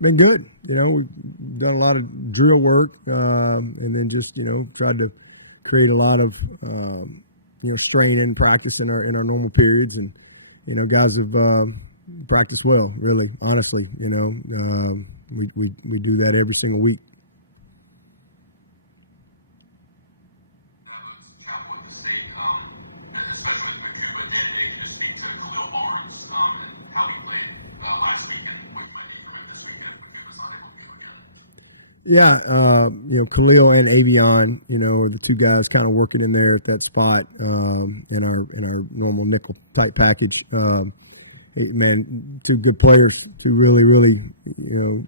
Been good. We've done a lot of drill work, and then just tried to create a lot of strain in practice in our normal periods, and guys have practiced well. Really, honestly, we do that every single week. Yeah, Khalil and Avion, are the two guys kind of working in there at that spot in our normal nickel type package. Man, two good players, two really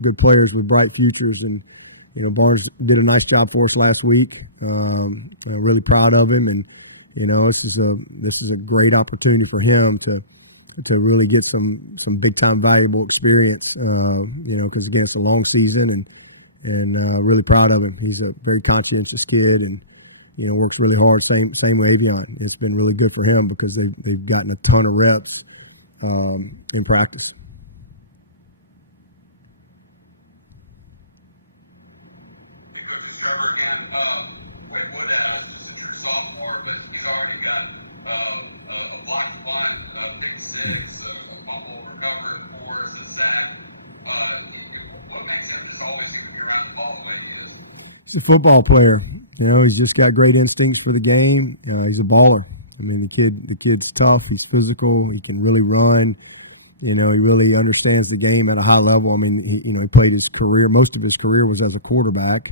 good players with bright futures, and Barnes did a nice job for us last week. Really proud of him, and this is a great opportunity for him to really get some big time valuable experience. Because again, it's a long season, and really proud of him. He's a very conscientious kid, and works really hard. Same with Avion. It's been really good for him because they've gotten a ton of reps in practice. Trevor again. Wood since you're a sophomore, but he's already got a block of line, big six, a fumble recovered, force, a sack. What makes him just always seem to be around the ball the way he is? He's a football player. He's just got great instincts for the game. He's a baller. I mean, the kid's tough. He's physical. He can really run. He really understands the game at a high level. I mean, he played his career. Most of his career was as a quarterback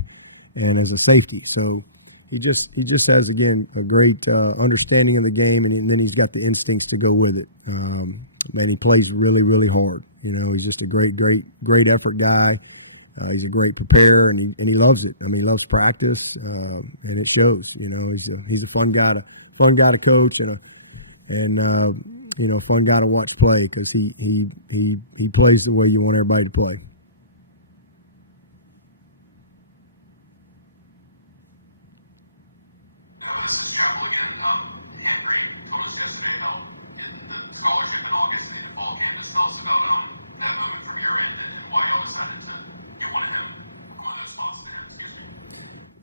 and as a safety. So he just has, again, a great understanding of the game, and then he's got the instincts to go with it. Man, he plays really, really hard. He's just a great effort guy. He's a great preparer, and he loves it. I mean, he loves practice, and it shows. He's a fun guy to coach, and fun guy to watch play, because he plays the way you want everybody to play.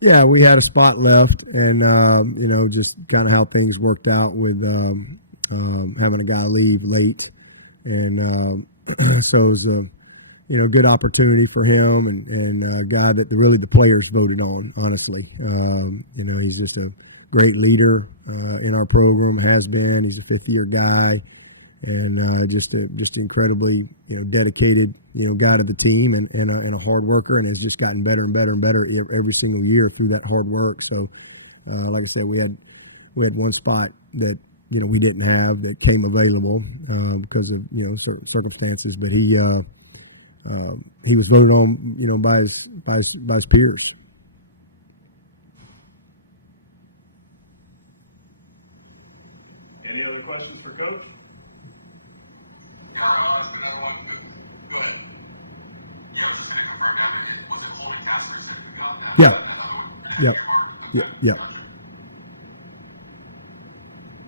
Yeah, we had a spot left, and just kind of how things worked out with having a guy leave late, and so it was a good opportunity for him, and a guy that really the players voted on. Honestly, he's just a great leader in our program. Has been. He's a fifth-year guy, and just incredibly dedicated guy to the team, and a hard worker, and has just gotten better and better and better every single year through that hard work. So, like I said, we had one spot that we didn't have that came available because of certain circumstances, but he was voted on by his peers. Any other questions for Coach? Go ahead. Yeah, I was just going to confirm that. Was it Holy Casters that you got? Yeah. Yeah.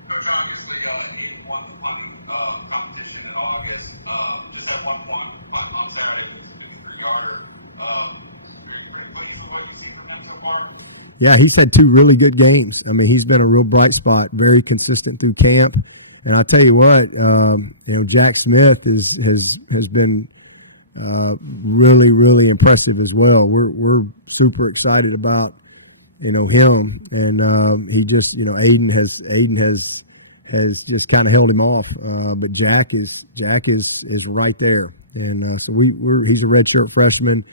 Coach, obviously, you won the punting competition in August. Just had one punt on Saturday. It was a 3-yarder. What do you see from him so far? Yeah, he's had two really good games. I mean, he's been a real bright spot, very consistent through camp. And I'll tell you what, Jack Smith has been really, really impressive as well. We're super excited about him, and he just Aiden has just kind of held him off, but Jack is right there, and so he's a redshirt freshman,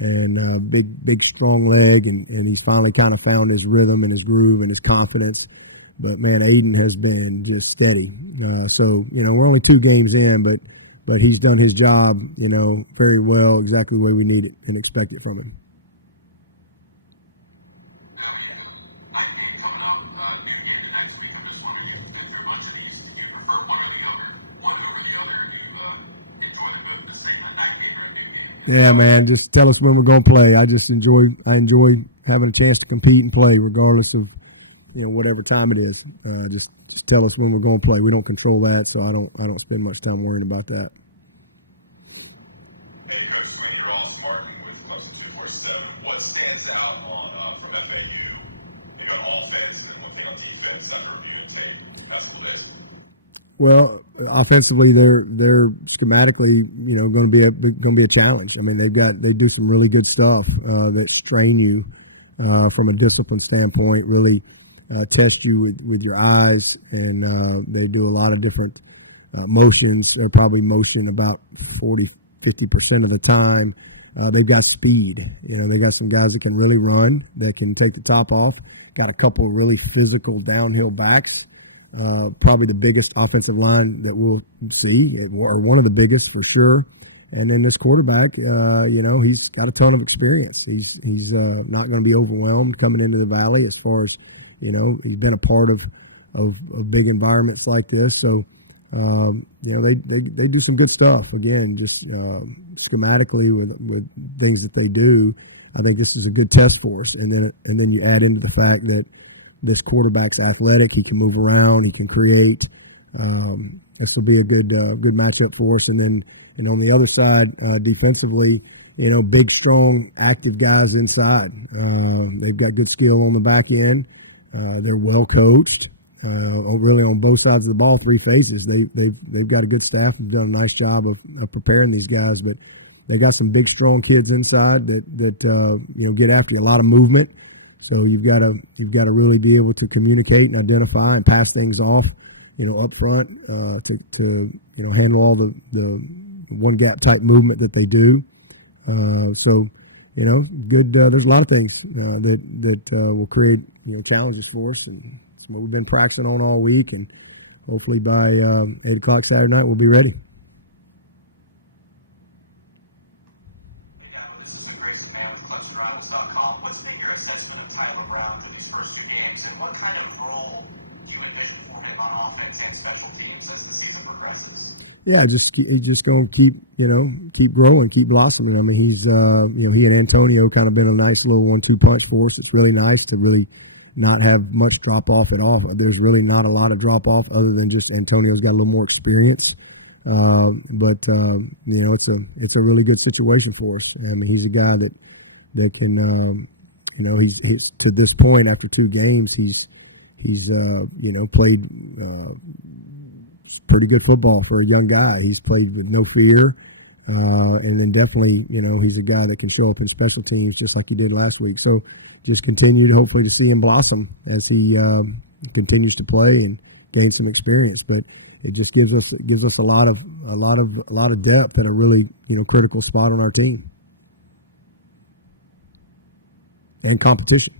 and big strong leg, and he's finally kind of found his rhythm and his groove and his confidence. But man, Aiden has been just steady. So we're only 2 games in, but he's done his job, very well, exactly the way we need it and expect it from him. Yeah, man, just tell us when we're going to play. I enjoy having a chance to compete and play, regardless of whatever time it is. Just tell us when we're going to play. We don't control that, so I don't spend much time worrying about that. Hey, Coach Swinney, you're all smart with Clemson 247. What stands out from FAU? Maybe on offense and one thing on defense under review tape. That's the list. Well, offensively, they're schematically, going to be a challenge. I mean, they do some really good stuff that strain you from a discipline standpoint. Really test you with your eyes, and they do a lot of different motions. They're probably motion about 40-50% of the time. They got speed. They got some guys that can really run, that can take the top off. Got a couple of really physical downhill backs. Probably the biggest offensive line that we'll see, or one of the biggest for sure. And then this quarterback, he's got a ton of experience. He's not going to be overwhelmed coming into the Valley as far as, he's been a part of big environments like this. So, they do some good stuff. Again, just schematically with things that they do. I think this is a good test for us. And then you add into the fact that this quarterback's athletic. He can move around. He can create. This will be a good matchup for us. And then, on the other side, defensively, big, strong, active guys inside. They've got good skill on the back end. They're well coached. Really on both sides of the ball, three phases. They've got a good staff. They've done a nice job of preparing these guys. But they got some big, strong kids inside that get after you. A lot of movement. So you've got to really be able to communicate and identify and pass things off, up front to handle all the one gap type movement that they do. Good. There's a lot of things that will create challenges for us, and it's what we've been practicing on all week, and hopefully by 8:00 Saturday night we'll be ready. What's been your assessment of Tyler Brown for these first two games, and what kind of role do you envision for him on offense and special teams as the season progresses? Yeah, he's just going to keep growing, keep blossoming. I mean, he's he and Antonio kind of been a nice little 1-2 punch for us. It's really nice to really not have much drop off at all. There's really not a lot of drop off other than just Antonio's got a little more experience. But it's a really good situation for us. I mean, he's a guy that can he's to this point after 2 games he's played pretty good football for a young guy. He's played with no fear, and then definitely he's a guy that can show up in special teams just like he did last week. So just continue hopefully to see him blossom as he continues to play and gain some experience. But it just gives us a lot of depth and a really critical spot on our team. And competition.